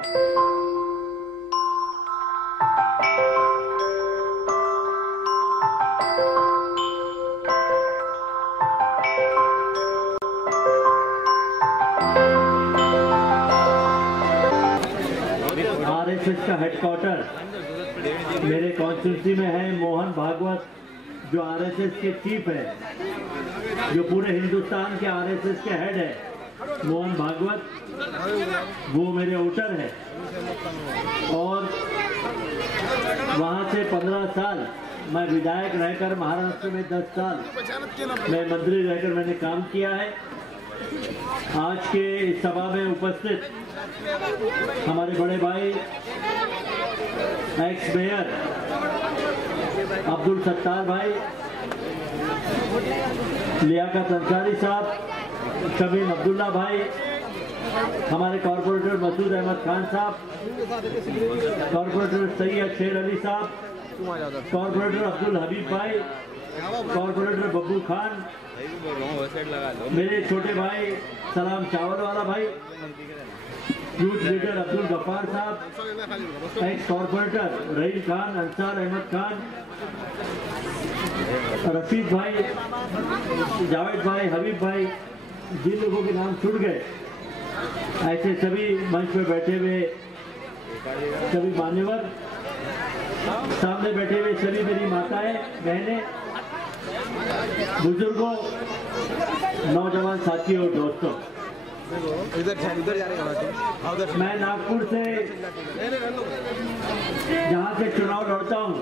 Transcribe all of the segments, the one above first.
RSS का headquarter मेरे constituency में है। मोहन भागवत जो आरएसएस के चीफ है, जो पूरे हिंदुस्तान के आरएसएस के हेड है, मोहन भागवत, वो मेरे वोटर है। और वहाँ से 15 साल मैं विधायक रहकर, महाराष्ट्र में 10 साल मैं मंत्री रहकर मैंने काम किया है। आज के इस सभा में उपस्थित हमारे बड़े भाई एक्स मेयर अब्दुल सत्तार भाई, लियाकत अंसारी साहब, शमीम अब्दुल्ला भाई, हमारे कॉरपोरेटर मसूद अहमद खान साहब, कॉरपोरेटर सैयद शेर अली साहब, कॉरपोरेटर अब्दुल हबीब भाई, कॉरपोरेटर बब्बू खान, मेरे छोटे भाई सलाम चावल वाला भाई, यूथ लीडर अब्दुल गफ्फार साहब, एक्स कॉरपोरेटर रहीम खान, अंसार अहमद खान, रफीक भाई, जावेद भाई, हबीब भाई, जिन लोगों के नाम छूट गए, ऐसे सभी मंच पे बैठे हुए सभी मान्यवर, सामने बैठे हुए सभी मेरी माताएं, बहनें, बुजुर्गों, नौजवान साथियों और दोस्तों, इधर जा रहे हैं। मैं नागपुर से जहाँ से चुनाव लड़ता हूँ,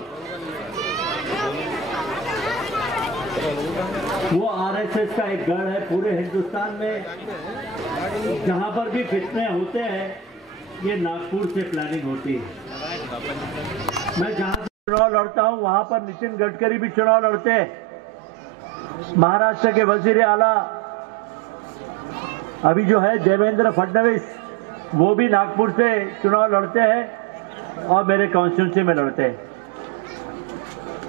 वो आरएसएस का एक गढ़ है। पूरे हिंदुस्तान में जहाँ पर भी फितने होते हैं, ये नागपुर से प्लानिंग होती है। मैं जहाँ से चुनाव लड़ता हूँ, वहाँ पर नितिन गडकरी भी चुनाव लड़ते हैं। महाराष्ट्र के वजीर आला अभी जो है देवेंद्र फडणवीस, वो भी नागपुर से चुनाव लड़ते हैं और मेरे कॉन्स्टिट्यूंसी में लड़ते हैं।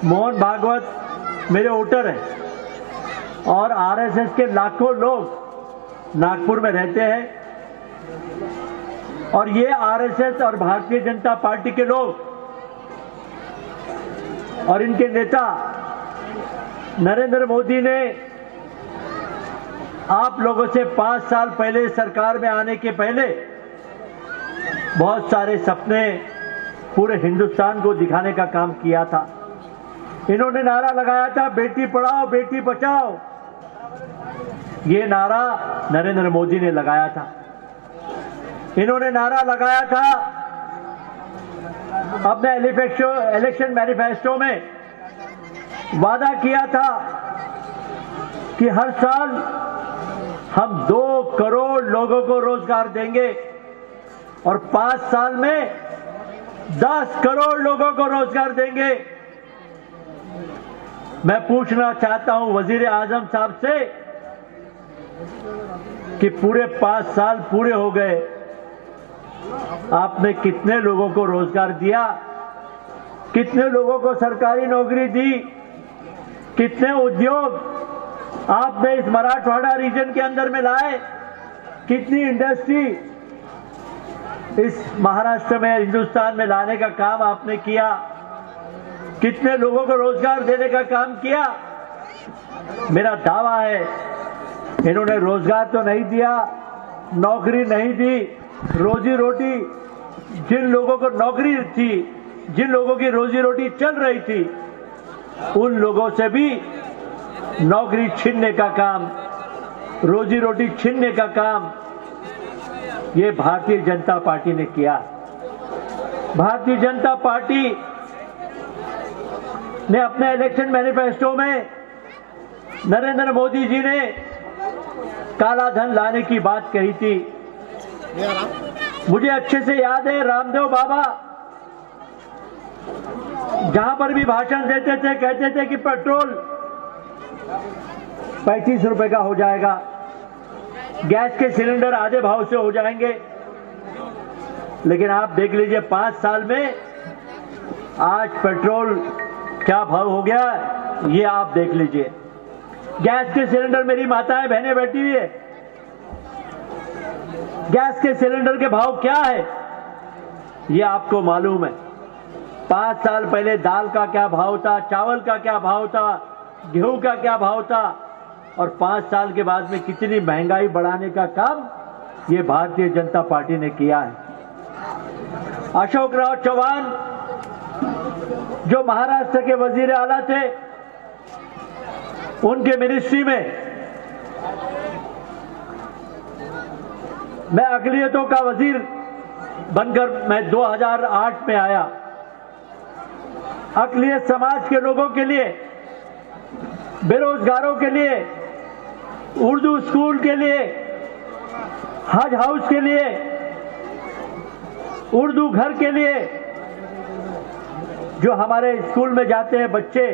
मोहन भागवत मेरे वोटर हैं और आरएसएस के लाखों लोग नागपुर में रहते हैं। और ये आरएसएस और भारतीय जनता पार्टी के लोग और इनके नेता नरेंद्र मोदी ने आप लोगों से 5 साल पहले सरकार में आने के पहले बहुत सारे सपने पूरे हिंदुस्तान को दिखाने का काम किया था। इन्होंने नारा लगाया था, बेटी पढ़ाओ बेटी बचाओ। ये नारा नरेंद्र मोदी ने लगाया था। इन्होंने नारा लगाया था अपने इलेक्शन मैनिफेस्टो में, वादा किया था कि हर साल हम 2 करोड़ लोगों को रोजगार देंगे और 5 साल में 10 करोड़ लोगों को रोजगार देंगे। मैं पूछना चाहता हूं वजीर आजम साहब से कि पूरे 5 साल पूरे हो गए, आपने कितने लोगों को रोजगार दिया, कितने लोगों को सरकारी नौकरी दी, कितने उद्योग आपने इस मराठवाड़ा रीजन के अंदर में लाए, कितनी इंडस्ट्री इस महाराष्ट्र में, हिंदुस्तान में लाने का काम आपने किया, कितने लोगों को रोजगार देने का काम किया। मेरा दावा है इन्होंने रोजगार तो नहीं दिया, नौकरी नहीं दी, रोजी रोटी जिन लोगों को नौकरी थी, जिन लोगों की रोजी रोटी चल रही थी, उन लोगों से भी नौकरी छीनने का काम, रोजी रोटी छीनने का काम ये भारतीय जनता पार्टी ने किया। भारतीय जनता पार्टी ने अपने इलेक्शन मैनिफेस्टो में नरेंद्र मोदी जी ने काला धन लाने की बात कही थी। मुझे अच्छे से याद है, रामदेव बाबा जहां पर भी भाषण देते थे कहते थे कि पेट्रोल 35 रुपए का हो जाएगा, गैस के सिलेंडर आधे भाव से हो जाएंगे। लेकिन आप देख लीजिए 5 साल में आज पेट्रोल क्या भाव हो गया, ये आप देख लीजिए। गैस के सिलेंडर, मेरी माताएं बहनें बैठी हुई है, गैस के सिलेंडर के भाव क्या है ये आपको मालूम है। 5 साल पहले दाल का क्या भाव था, चावल का क्या भाव था, गेहूं का क्या भाव था, और 5 साल के बाद में कितनी महंगाई बढ़ाने का काम ये भारतीय जनता पार्टी ने किया है। अशोक राव चौहान जो महाराष्ट्र के वजीर आला थे, उनके मिनिस्ट्री में मैं अक़लियतों का वजीर बनकर मैं 2008 में आया। अक़लियत समाज के लोगों के लिए, बेरोजगारों के लिए, उर्दू स्कूल के लिए, हज हाउस के लिए, उर्दू घर के लिए, जो हमारे स्कूल में जाते हैं बच्चे,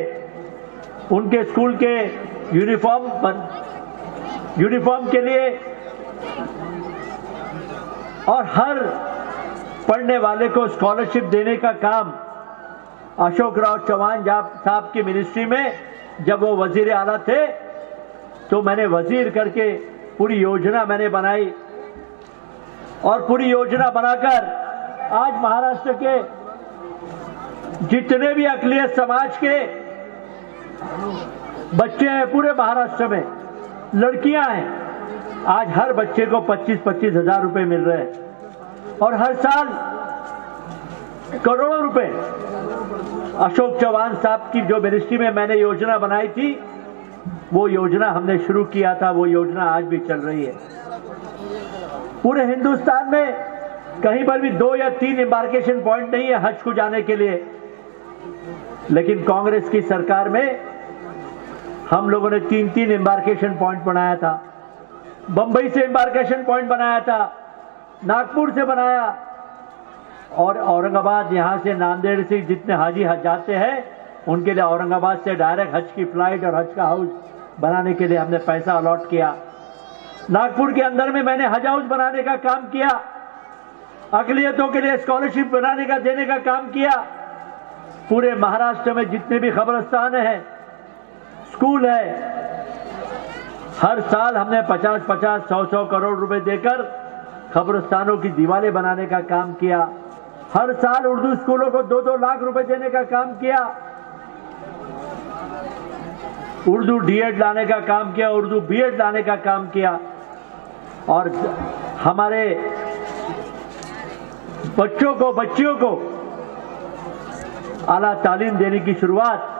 उनके स्कूल के यूनिफॉर्म के लिए, और हर पढ़ने वाले को स्कॉलरशिप देने का काम अशोक राव चौहान साहब की मिनिस्ट्री में जब वो वजीर आला थे तो मैंने वजीर करके पूरी योजना मैंने बनाई, और पूरी योजना बनाकर आज महाराष्ट्र के जितने भी अक़लियत समाज के बच्चे हैं, पूरे महाराष्ट्र में लड़कियां हैं, आज हर बच्चे को 25-25 हजार रुपए मिल रहे हैं, और हर साल करोड़ों रुपए। अशोक चौहान साहब की जो मिनिस्ट्री में मैंने योजना बनाई थी, वो योजना हमने शुरू किया था, वो योजना आज भी चल रही है। पूरे हिंदुस्तान में कहीं पर भी 2 या 3 एम्बार्केशन पॉइंट नहीं है हज को जाने के लिए, लेकिन कांग्रेस की सरकार में हम लोगों ने 3-3 एम्बार्केशन पॉइंट बनाया था। बंबई से एम्बार्केशन पॉइंट बनाया था, नागपुर से बनाया, और औरंगाबाद, यहां से नांदेड़ से जितने हाजी हज जाते हैं उनके लिए औरंगाबाद से डायरेक्ट हज की फ्लाइट और हज का हाउस बनाने के लिए हमने पैसा अलॉट किया। नागपुर के अंदर में मैंने हज हाउस बनाने का काम किया, अक़लियतों के लिए स्कॉलरशिप बनाने का देने का काम किया। पूरे महाराष्ट्र में जितने भी कब्रिस्तान है, स्कूल है, हर साल हमने 50-50, 100-100 करोड़ रुपए देकर कब्रिस्तानों की दीवारें बनाने का काम किया। हर साल उर्दू स्कूलों को 2-2 लाख रुपए देने का काम किया। उर्दू डीएड लाने का काम किया, उर्दू बीएड लाने का काम किया, और हमारे बच्चों को, बच्चियों को आला तालीम देने की शुरुआत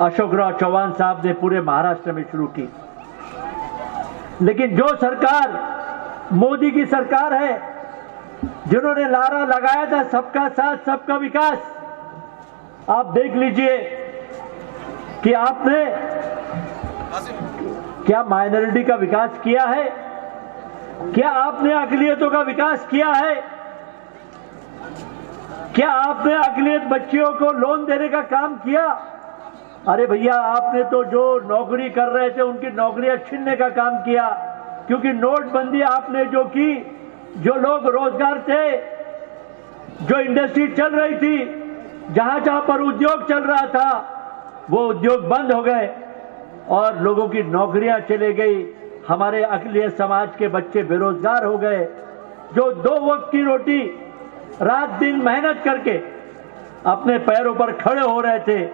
अशोक राव चौहान साहब ने पूरे महाराष्ट्र में शुरू की। लेकिन जो सरकार मोदी की सरकार है, जिन्होंने नारा लगाया था सबका साथ सबका विकास, आप देख लीजिए कि आपने क्या माइनॉरिटी का विकास किया है, क्या आपने अक़लियतों का विकास किया है, क्या आपने अक़लियत बच्चियों को लोन देने का काम किया? अरे भैया, आपने तो जो नौकरी कर रहे थे उनकी नौकरियां छीनने का काम किया, क्योंकि नोटबंदी आपने जो की, जो लोग रोजगार थे, जो इंडस्ट्री चल रही थी, जहां जहां पर उद्योग चल रहा था, वो उद्योग बंद हो गए और लोगों की नौकरियां चले गई। हमारे अक़लियत समाज के बच्चे बेरोजगार हो गए, जो 2 वक्त की रोटी रात दिन मेहनत करके अपने पैरों पर खड़े हो रहे थे,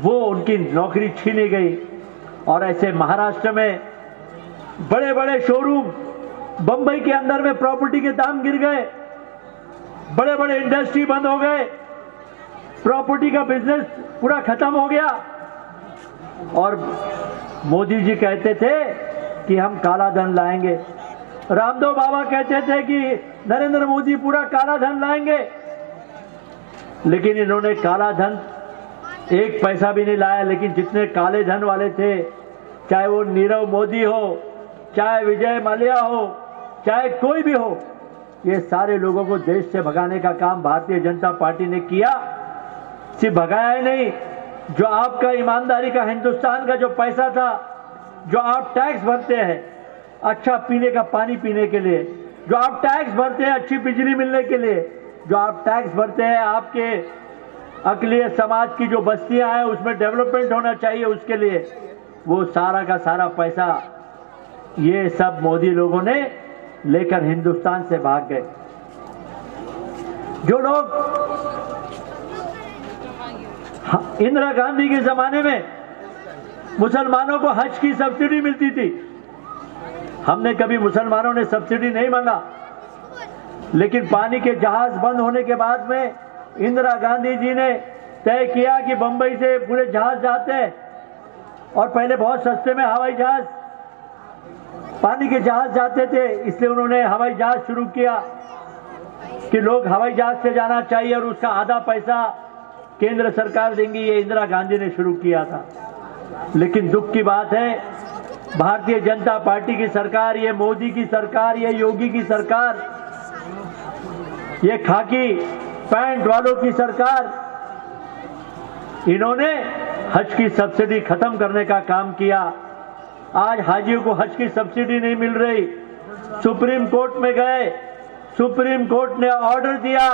वो उनकी नौकरी छीनी गई। और ऐसे महाराष्ट्र में बड़े बड़े शोरूम, बंबई के अंदर में प्रॉपर्टी के दाम गिर गए, बड़े बड़े इंडस्ट्री बंद हो गए, प्रॉपर्टी का बिजनेस पूरा खत्म हो गया। और मोदी जी कहते थे कि हम काला धन लाएंगे, रामदेव बाबा कहते थे कि नरेंद्र मोदी पूरा काला धन लाएंगे, लेकिन इन्होंने काला धन 1 पैसा भी नहीं लाया। लेकिन जितने काले धन वाले थे, चाहे वो नीरव मोदी हो, चाहे विजय माल्या हो, चाहे कोई भी हो, ये सारे लोगों को देश से भगाने का काम भारतीय जनता पार्टी ने किया। सिर्फ भगाया ही नहीं, जो आपका ईमानदारी का हिंदुस्तान का जो पैसा था, जो आप टैक्स भरते हैं अच्छा पीने का पानी पीने के लिए, जो आप टैक्स भरते हैं अच्छी बिजली मिलने के लिए, जो आप टैक्स भरते हैं आपके अक़लियत समाज की जो बस्तियां हैं उसमें डेवलपमेंट होना चाहिए उसके लिए, वो सारा का सारा पैसा ये सब मोदी लोगों ने लेकर हिंदुस्तान से भाग गए। जो लोग इंदिरा गांधी के जमाने में मुसलमानों को हज की सब्सिडी मिलती थी, हमने कभी मुसलमानों ने सब्सिडी नहीं मांगा, लेकिन पानी के जहाज बंद होने के बाद में इंदिरा गांधी जी ने तय किया कि बंबई से पूरे जहाज जाते हैं, और पहले बहुत सस्ते में हवाई जहाज, पानी के जहाज जाते थे, इसलिए उन्होंने हवाई जहाज शुरू किया कि लोग हवाई जहाज से जाना चाहिए और उसका आधा पैसा केंद्र सरकार देंगी। ये इंदिरा गांधी ने शुरू किया था। लेकिन दुख की बात है, भारतीय जनता पार्टी की सरकार, ये मोदी की सरकार, ये योगी की सरकार, ये खाकी पैंट वालों की सरकार, इन्होंने हज की सब्सिडी खत्म करने का काम किया। आज हाजियों को हज की सब्सिडी नहीं मिल रही। सुप्रीम कोर्ट में गए, सुप्रीम कोर्ट ने ऑर्डर दिया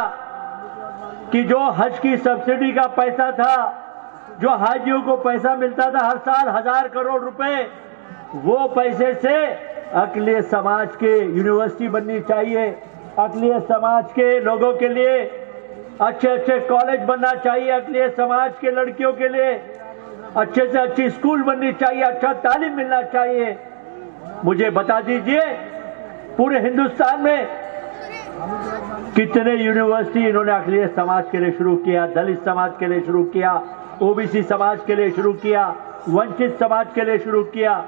कि जो हज की सब्सिडी का पैसा था, जो हाजियों को पैसा मिलता था हर साल 1000 करोड़ रुपए, वो पैसे से अक़लियत समाज के यूनिवर्सिटी बननी चाहिए, अक़लियत समाज के लोगों के लिए अच्छे अच्छे कॉलेज बनना चाहिए, अक़लियत समाज के लड़कियों के लिए अच्छे से अच्छी स्कूल बननी चाहिए, अच्छा तालीम मिलना चाहिए। मुझे बता दीजिए पूरे हिंदुस्तान में कितने यूनिवर्सिटी इन्होंने अक़लियत समाज के लिए शुरू किया, दलित समाज के लिए शुरू किया, ओबीसी समाज के लिए शुरू किया, वंचित समाज के लिए शुरू किया,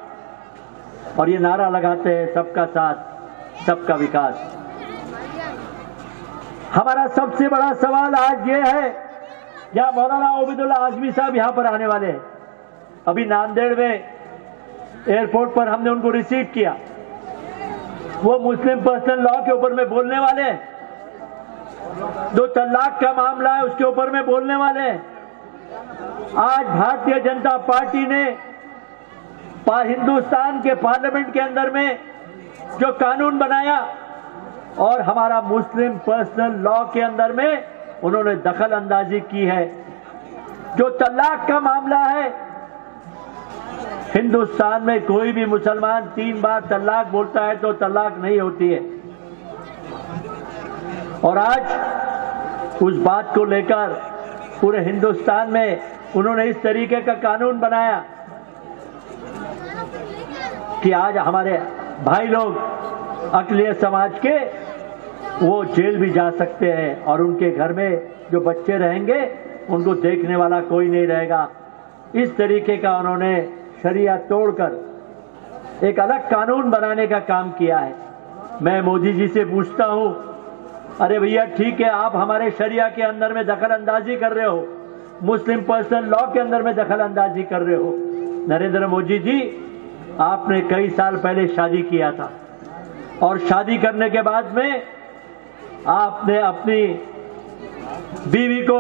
और ये नारा लगाते हैं सबका साथ सबका विकास। हमारा सबसे बड़ा सवाल आज ये है, या मौलाना ओबैदुल्ला आज़मी साहब यहां पर आने वाले हैं, अभी नांदेड़ में एयरपोर्ट पर हमने उनको रिसीव किया, वो मुस्लिम पर्सनल लॉ के ऊपर में बोलने वाले हैं, 2 तलाक का मामला है उसके ऊपर में बोलने वाले हैं। आज भारतीय जनता पार्टी ने हिंदुस्तान के पार्लियामेंट के अंदर में जो कानून बनाया, और हमारा मुस्लिम पर्सनल लॉ के अंदर में उन्होंने दखल अंदाजी की है। जो तलाक का मामला है, हिंदुस्तान में कोई भी मुसलमान 3 बार तलाक बोलता है तो तलाक नहीं होती है, और आज उस बात को लेकर पूरे हिंदुस्तान में उन्होंने इस तरीके का कानून बनाया कि आज हमारे भाई लोग अक़लियत समाज के वो जेल भी जा सकते हैं, और उनके घर में जो बच्चे रहेंगे उनको देखने वाला कोई नहीं रहेगा। इस तरीके का उन्होंने शरिया तोड़कर एक अलग कानून बनाने का काम किया है। मैं मोदी जी से पूछता हूं, अरे भैया ठीक है, आप हमारे शरिया के अंदर में दखल अंदाजी कर रहे हो, मुस्लिम पर्सनल लॉ के अंदर में दखल अंदाजी कर रहे हो। नरेंद्र मोदी जी, आपने कई साल पहले शादी किया था, और शादी करने के बाद में आपने अपनी बीवी को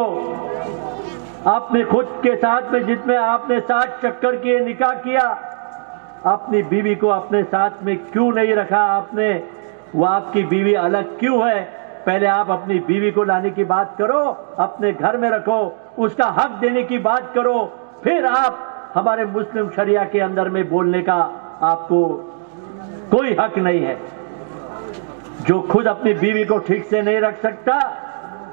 अपने खुद के साथ में, जिसमें आपने 60 चक्कर किए, निकाह किया, अपनी बीवी को अपने साथ में क्यों नहीं रखा आपने? वो आपकी बीवी अलग क्यों है? पहले आप अपनी बीवी को लाने की बात करो, अपने घर में रखो, उसका हक देने की बात करो, फिर आप हमारे मुस्लिम शरिया के अंदर में बोलने का आपको कोई हक नहीं है। जो खुद अपनी बीवी को ठीक से नहीं रख सकता,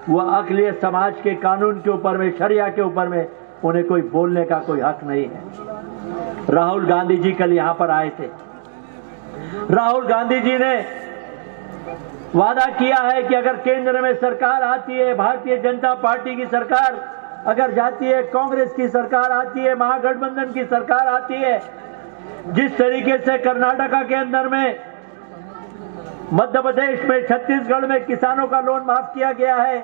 वह अक़लियत समाज के कानून के ऊपर में, शरिया के ऊपर में उन्हें कोई बोलने का कोई हक नहीं है। राहुल गांधी जी कल यहां पर आए थे। राहुल गांधी जी ने वादा किया है कि अगर केंद्र में सरकार आती है, भारतीय जनता पार्टी की सरकार अगर जाती है, कांग्रेस की सरकार आती है, महागठबंधन की सरकार आती है, जिस तरीके से कर्नाटका के अंदर में, मध्य प्रदेश में, छत्तीसगढ़ में किसानों का लोन माफ किया गया है,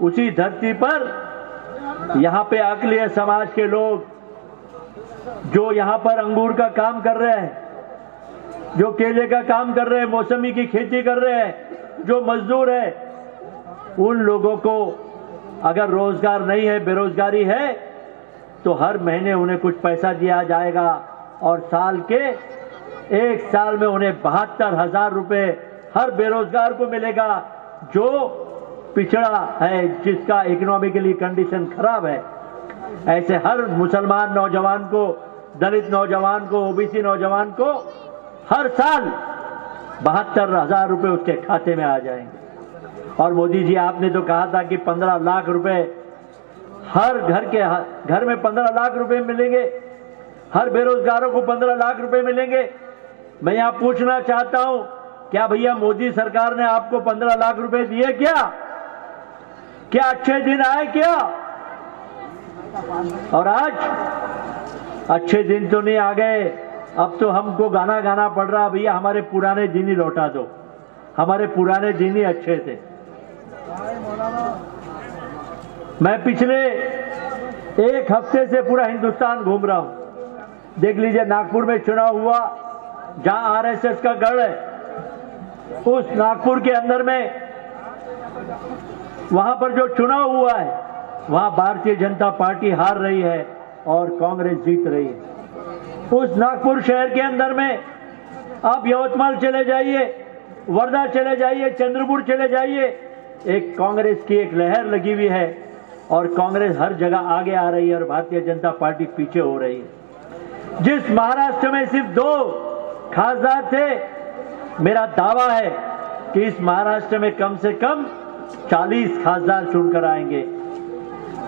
उसी धरती पर यहां पे अक़लियत समाज के लोग जो यहां पर अंगूर का काम कर रहे हैं, जो केले का काम कर रहे हैं, मौसमी की खेती कर रहे हैं, जो मजदूर है, उन लोगों को अगर रोजगार नहीं है, बेरोजगारी है, तो हर महीने उन्हें कुछ पैसा दिया जाएगा, और एक साल में उन्हें 72,000 रुपए हर बेरोजगार को मिलेगा जो पिछड़ा है, जिसका इकोनॉमिकली कंडीशन खराब है। ऐसे हर मुसलमान नौजवान को, दलित नौजवान को, ओबीसी नौजवान को हर साल 72,000 रुपए उसके खाते में आ जाएंगे। और मोदी जी आपने तो कहा था कि 15 लाख रुपए हर घर में 15 लाख रुपए मिलेंगे, हर बेरोजगारों को 15 लाख रुपए मिलेंगे। मैं यहां पूछना चाहता हूं, क्या भैया मोदी सरकार ने आपको 15 लाख रुपए दिए क्या अच्छे दिन आए क्या? और आज अच्छे दिन तो नहीं आ गए, अब तो हमको गाना गाना पड़ रहा, भैया हमारे पुराने दिन ही लौटा दो, हमारे पुराने दिन ही अच्छे थे। मैं पिछले एक हफ्ते से पूरा हिंदुस्तान घूम रहा हूं। देख लीजिए, नागपुर में चुनाव हुआ, जहां आरएसएस का गढ़ है, उस नागपुर के अंदर में वहां पर जो चुनाव हुआ है, वहां भारतीय जनता पार्टी हार रही है और कांग्रेस जीत रही है। उस नागपुर शहर के अंदर में आप यवतमाल चले जाइए, वर्धा चले जाइए, चंद्रपुर चले जाइए, एक कांग्रेस की एक लहर लगी हुई है और कांग्रेस हर जगह आगे आ रही है और भारतीय जनता पार्टी पीछे हो रही है। जिस महाराष्ट्र में सिर्फ 2 खासदार थे, मेरा दावा है कि इस महाराष्ट्र में कम से कम 40 खासदार चुनकर आएंगे।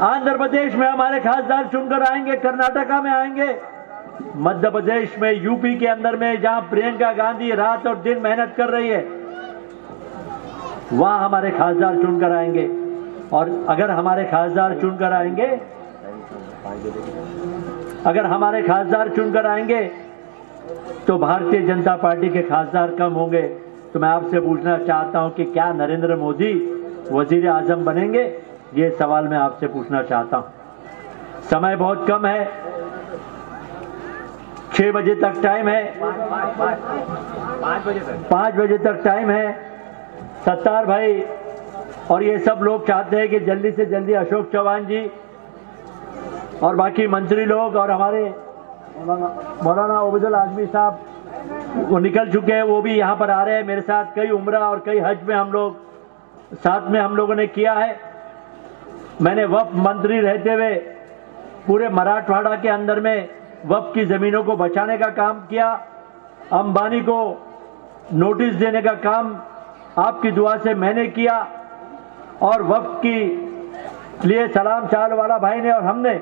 आंध्र प्रदेश में हमारे खासदार चुनकर आएंगे, कर्नाटका में आएंगे, मध्य प्रदेश में, यूपी के अंदर में जहां प्रियंका गांधी रात और दिन मेहनत कर रही है, वहां हमारे खासदार चुनकर आएंगे। और अगर हमारे खासदार चुनकर आएंगे तो भारतीय जनता पार्टी के खासदार कम होंगे। तो मैं आपसे पूछना चाहता हूं कि क्या नरेंद्र मोदी वजीर आजम बनेंगे? ये सवाल मैं आपसे पूछना चाहता हूं। समय बहुत कम है, 6 बजे तक टाइम है, 5 बजे तक टाइम है। सत्तार भाई और ये सब लोग चाहते हैं कि जल्दी से जल्दी अशोक चौहान जी और बाकी मंत्री लोग और हमारे मौलाना ओबैदुल आजमी साहब, वो निकल चुके हैं, वो भी यहाँ पर आ रहे हैं मेरे साथ। कई उम्रा और कई हज में हम लोगों ने किया है। मैंने वक्फ मंत्री रहते हुए पूरे मराठवाड़ा के अंदर में वक्फ की जमीनों को बचाने का काम किया। अंबानी को नोटिस देने का काम आपकी दुआ से मैंने किया और वक्फ की लिए सलाम चाल वाला भाई ने और हमने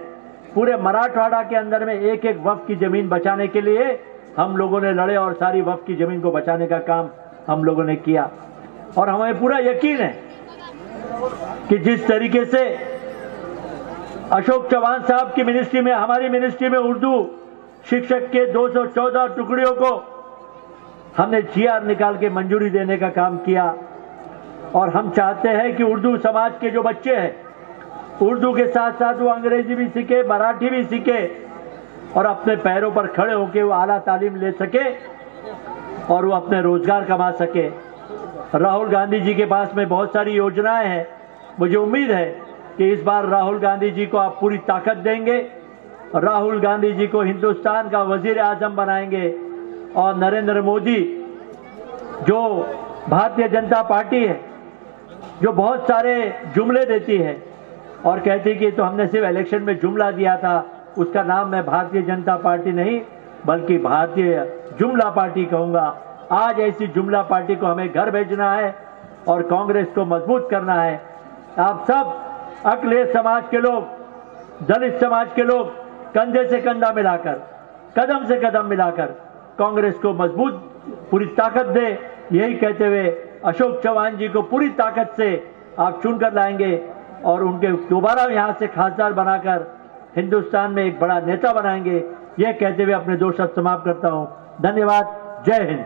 पूरे मराठवाड़ा के अंदर में एक एक वक्फ की जमीन बचाने के लिए हम लोगों ने लड़े और सारी वक्फ की जमीन को बचाने का काम हम लोगों ने किया। और हमें पूरा यकीन है कि जिस तरीके से अशोक चौहान साहब की मिनिस्ट्री में, हमारी मिनिस्ट्री में उर्दू शिक्षक के 214 टुकड़ियों को हमने जीआर निकाल के मंजूरी देने का काम किया। और हम चाहते हैं कि उर्दू समाज के जो बच्चे हैं, उर्दू के साथ साथ वो अंग्रेजी भी सीखे, मराठी भी सीखे और अपने पैरों पर खड़े होकर वो आला तालीम ले सके और वो अपने रोजगार कमा सके। राहुल गांधी जी के पास में बहुत सारी योजनाएं हैं। मुझे उम्मीद है कि इस बार राहुल गांधी जी को आप पूरी ताकत देंगे, राहुल गांधी जी को हिंदुस्तान का वजीर आजम बनाएंगे और नरेंद्र मोदी, जो भारतीय जनता पार्टी है, जो बहुत सारे जुमले देती है और कहती कि तो हमने सिर्फ इलेक्शन में जुमला दिया था, उसका नाम मैं भारतीय जनता पार्टी नहीं बल्कि भारतीय जुमला पार्टी कहूंगा। आज ऐसी जुमला पार्टी को हमें घर भेजना है और कांग्रेस को मजबूत करना है। आप सब अखिलेश समाज के लोग, दलित समाज के लोग कंधे से कंधा मिलाकर, कदम से कदम मिलाकर कांग्रेस को मजबूत पूरी ताकत दे, यही कहते हुए अशोक चौहान जी को पूरी ताकत से आप चुनकर लाएंगे और उनके दोबारा यहां से खासदार बनाकर हिंदुस्तान में एक बड़ा नेता बनाएंगे। यह कहते हुए अपने 2 शब्द समाप्त करता हूं। धन्यवाद। जय हिंद।